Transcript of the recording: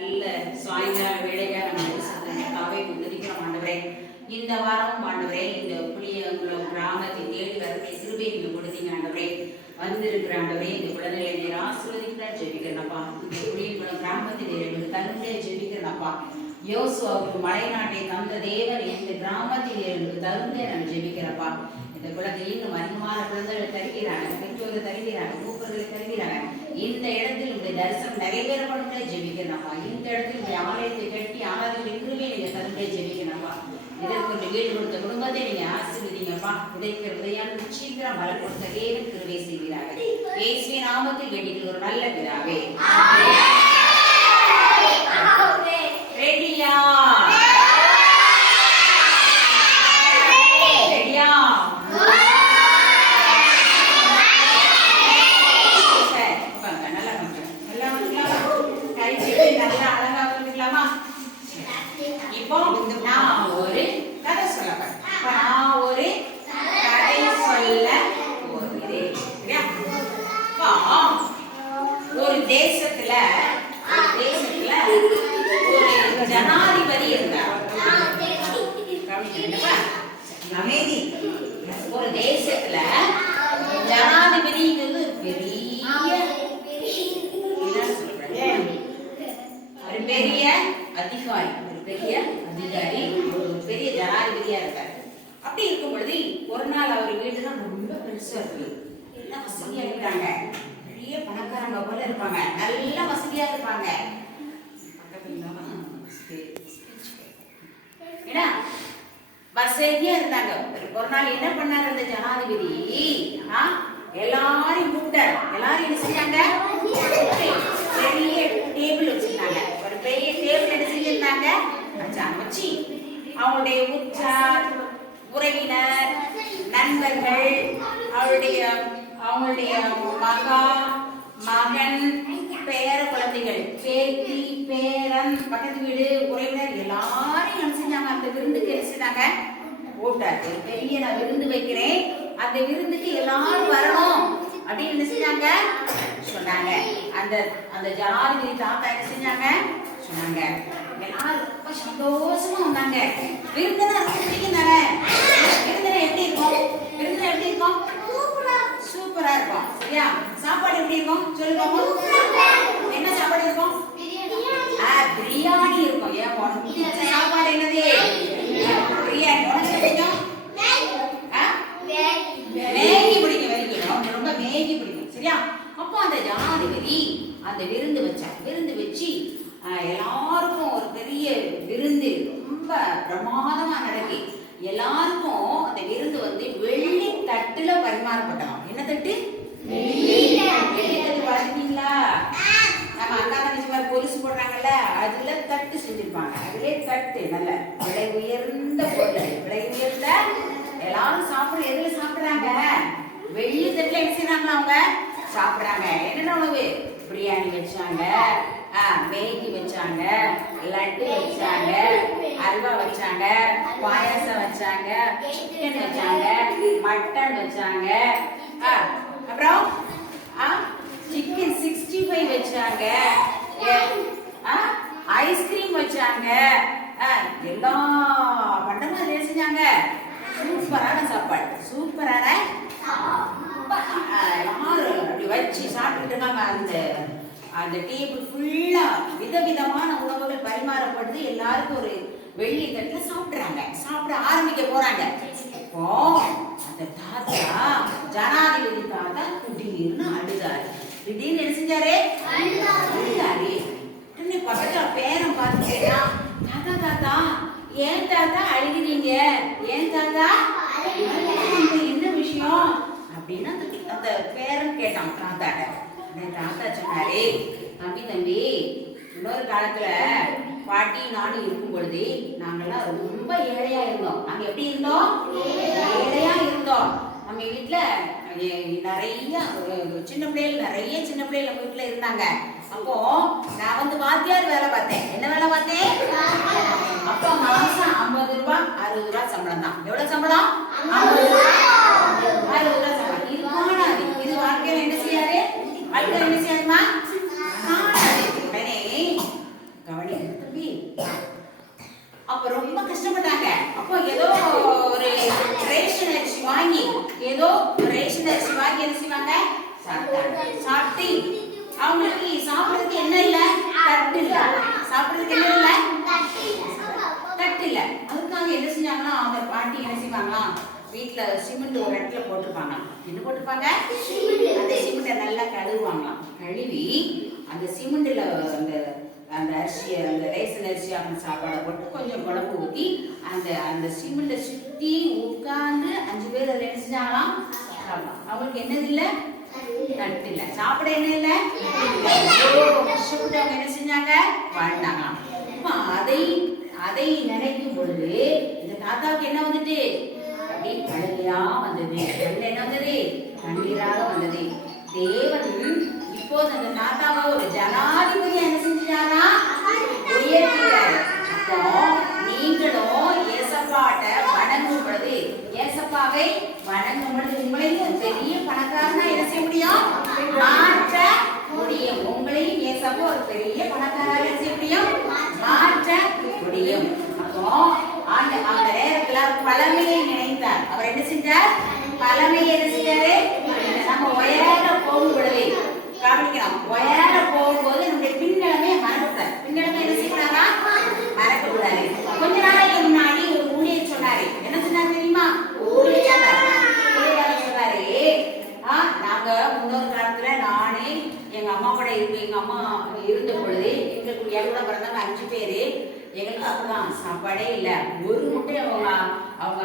நல்ல சாயங்கால வேலையா நம்ம சத்தமே கொண்டிருக்கிறோம் ஆண்டவரே. இந்த வாரம் ஆண்டவரே இந்த புளியங்குளம் கிராமத்தை தேடி வரக்கூடிய கிருபை நீங்க கொடுத்தீங்க ஆண்டவரே. வந்திருக்கிற ஆண்டவரே இந்த குழந்தைகளை நீர் ஆசீர்வதிக்க ஜெபிக்கிறனப்பா. இந்த புளியங்குளம் கிராமத்தில் எங்களுக்கு தந்தை ஜெபிக்கிறனப்பா. யோசுவாவுக்கு மலை நாட்டை தந்த தேவன் இந்த கிராமத்தில் எங்களுக்கு தகுந்தே நான் ஜெபிக்கிறப்பா. இந்த குழந்தை இன்னும் அதிகமான குழந்தைகளை தருகிறாங்க, பெற்றோரை தருகிறாங்க, மூப்பர்களை தருகிறாங்க. இந்த இடத்தில் உடைய தரிசனம் நிறைவேறப்படும் ஜெபிக்கிறனப்பா. இந்த இடத்தில் உடைய ஆலயத்தை கட்டி ஆராதனை கிருபையை நீங்க தந்தை ஜெபிக்கிறனப்பா. இதற்கு வீடு கொடுத்த குடும்பத்தை நீங்க ஆசீர்வதிங்கப்பா. உதைக்கிற உதையால் சீக்கிரம் பலம் கொடுத்த தேவன் கிருபை செய்கிறார்கள். இயேசுவின் நாமத்தில் வேண்டிய ஒரு நல்ல பிதாவே. ரெடியா? ரெடியா? இப்போ நான் ஒரு கதை சொல்ல ஒரு தேசத்துல ஒரு ஜனாதிபதி இருந்தார். ஒரு தேசத்துல ஜனாதிபதிங்கிறது பெரிய அதிகாரி, ஒரு பெரிய ஜனாதிபதியா இருக்காரு. அப்படி இருக்கும் பொழுது ஒரு நாள் அவர் வீடுதான் ரொம்ப பெருசா இருக்கு. எல்லாம் வசதியா இருக்காங்க, பெரிய பணக்காரங்க போல இருப்பாங்க, நல்ல வசதியா இருப்பாங்க. ஏன்னா வசதியா இருந்தாங்க. ஒரு நாள் என்ன பண்ணாரு அந்த ஜனாதிபதி, எல்லாரையும் கூப்பிட்டாரு. எல்லாரும் என்ன செஞ்சாங்க, பெரிய டேபிள் வச்சிருந்தாங்க. ஒரு பெரிய டேபிள் என்ன செஞ்சிருந்தாங்க வச்சு அவங்களுடைய உற்றார் உறவினர் நண்பர்கள், அவங்களுடைய மகா மகன் பேர குழந்தைகள், பேத்தி பேரன், பக்கத்து வீடு உறவினர் எல்லாரையும் என்ன செஞ்சாங்க அந்த விருந்துக்கு என்ன செஞ்சாங்க கூப்பிட்டாரு. பெரிய நான் விருந்து வைக்கிறேன், அந்த விருந்துக்கு எல்லாரும் வரணும் அப்படின்னு என்ன செஞ்சாங்க சொன்னாங்க. அந்த ஜனாதிபதி தாத்தா என்ன செஞ்சாங்க சொன்னாங்க. எல்லாரும் ரொம்ப சந்தோஷமா வந்தாங்க. விருந்தினர் தானே, விருந்தினர் எப்படி இருக்கும், விருந்தினர் எப்படி இருக்கும், சூப்பரா இருக்கும். சரியா? சாப்பாடு எப்படி இருக்கும் சொல்லுங்க. என்ன சாப்பாடு இருக்கும்? பிரியாணி இருக்கும். ஏன் சாப்பாடு என்னது பிரியாணி. உனக்கு பிடிக்கும் மேகி பிடிக்கும். வரைக்கும் ரொம்ப மேகி பிடிக்கும். சரியா? அப்போ அந்த ஜனாதிபதி அந்த விருந்து வச்சார். விருந்து வச்சு எல்லாருக்கும் ஒரு பெரிய விருந்து ரொம்ப பிரமாதமா நடக்கி எல்லாருக்கும் அந்த விருந்து வெள்ளி தட்டுல பரிமாறப்பட்டோம். என்ன தட்டு? வெள்ளி தட்டு. பாத்தீங்களா? நம்ம அக்கா தங்கச்சி மாதிரி பொரிசு போடுறாங்கல்ல, அதுல தட்டு செஞ்சிருப்பாங்க. அதுல தட்டு நல்ல விலை உயர்ந்த பொருள், விலை உயர்ந்த. எல்லாரும் சாப்பிட எதுல சாப்பிடுறாங்க? வெள்ளி தட்டுல என்ன செய்யறாங்களா அவங்க சாப்பிடுறாங்க. என்னென்ன உணவு? பிரியாணி வச்சாங்க, மேகி வச்சாங்க, லட்டு வச்சாங்க, அல்வா வச்சாங்க, பாயாசம் வச்சாங்க, சிக்கன் வச்சாங்க, மட்டன் வச்சாங்க, அப்புறம் சிக்கன் 65 வச்சாங்க, ஐஸ்கிரீம் வச்சாங்க. எல்லா பண்டமும் என்ன செஞ்சாங்க? சூப்பரான சாப்பாடு, சூப்பரான எல்லாரும் அப்படி வச்சு சாப்பிட்டு இருக்காங்க. அந்த டேபிள் ஃபுல்லா விதவிதமான உணவுகள் பரிமாறப்படுது. எல்லாருக்கும் ஒரு வெள்ளி தட்டுல சாப்பிடுறாங்க. சாப்பிட ஆரம்பிக்க போறாங்க. இப்போ அந்த தாத்தா ஜனாதிபதி தாத்தா திடீர்னு அழுதாரு. திடீர்னு என்ன செஞ்சாரு? அழுதாரு. பக்கத்துல பேரன் பார்த்து கேட்டா, தாத்தா தாத்தா ஏன் தாத்தா அழுகிறீங்க? ஏன் தாத்தா என்ன விஷயம் அப்படின்னு அந்த பேரன் கேட்டான் தாத்தாட்ட. தாத்தா சொன்னாரு, தம்பி இன்னொரு காலத்துல பாட்டி நானும் இருக்கும் பொழுது நாங்கெல்லாம் ரொம்ப ஏழையா இருந்தோம். நாங்க எப்படி இருந்தோம்? ஏழையா இருந்தோம். நம்ம வீட்டுல நிறைய சின்ன பிள்ளைகள் நம்ம வீட்டுல இருந்தாங்க. அப்போ நான் வாத்தியார் வேலை பார்த்தேன். என்ன வேலை பார்த்தேன்? அப்போ மாசம் 50 ரூபாய் 60 ரூபாய் சம்பளம் தான். எவ்வளவு சம்பளம்? 50 ரூபாய் 60 ரூபாய் சம்பளம். இது காணாது. இது வாழ்க்கையில என்ன செய்யாது? வாழ்க்கையில என்ன செய்யாதுமா? காணாது. உடனே அப்போ ஏதோ ஒரு ரேஷன் அரிசி வாங்கி என்ன செய்வாங்க, சாப்பிட்டாங்க. சாப்பிட்டு அவங்களுக்கு சாப்பிடுறதுக்கு என்ன இல்ல, தட்டு இல்ல. சாப்பிடுறதுக்கு என்ன இல்ல, தட்டு இல்ல. அதுக்காக என்ன செஞ்சாங்கன்னா அவங்க பாட்டி என்ன செய்வாங்களா, வீட்டுல சிமெண்ட் ஒரு இடத்துல போட்டுருப்பாங்க. என்ன போட்டுருப்பாங்க, அந்த சிமெண்ட்டை நல்லா கழுவுவாங்களாம். கழுவி அந்த சிமெண்ட்ல அந்த அரிசியை, அந்த ரேஷன் அரிசி அவங்க சாப்பாடை போட்டு கொஞ்சம் குழம்பு ஊற்றி அந்த சிமெண்ட்டை சுற்றி உட்கார்ந்து 5 பேர் அதில் என்ன செஞ்சாங்களாம், அவங்களுக்கு என்னது இல்லை, தட்டு இல்லை. சாப்பிட என்ன இல்லை, கஷ்டப்பட்டு அவங்க என்ன செஞ்சாங்க, வாழ்ந்தாங்களாம். இப்போ அதை நினைக்கும் பொழுது இந்த தாத்தாவுக்கு என்ன வந்துட்டு, அப்படியே கழுதையா வந்தது. என்ன வந்தது, கண்ணீராக வந்தது. தேவன் இப்போது அந்த தாத்தாவை ஒரு ஜனாதிபதி என்ன செஞ்சாரா, உயர்த்தினார். அப்போ நீங்களும் ஏசப்பாட்ட வணங்கும் பொழுது, ஏசப்பாவை வணங்கும் பொழுது உங்களையும் பெரிய பணக்காரனா என்ன செய்ய முடியும், மாற்ற முடியும். உங்களையும் ஏசப்பா ஒரு பெரிய பணக்காரனா என்ன செய்ய முடியும், மாற்ற முடியும். அப்போ அந்த நேரத்துல பழமையை நினைத்தார். அவர் என்ன செஞ்சார், பழமையை என்ன செஞ்சாரு, நம்ம உயர போகும் பொழுது கவனிக்கலாம். உயர போகும்போது நம்முடைய பின்னலமே மறக்கக்கூடாது. பின்னலமே என்ன செய்யறாரா, மறக்கக்கூடாது. கொஞ்ச நாளைக்கு முன்னாடி ஒரு ஊழியர் சொன்னாரு. என்ன சொன்னாரு தெரியுமா, ஊழியர் சொன்னாரு, நாங்க முன்னொரு காலத்துல நானே எங்க அம்மா கூட எங்க அம்மா இருந்த பொழுது எங்களுக்கு கூட பிறந்தவங்க 5 பேரு. எங்களுக்கு அப்படிதான் சாப்பாடே இல்லை. ஒரு முட்டை அவங்க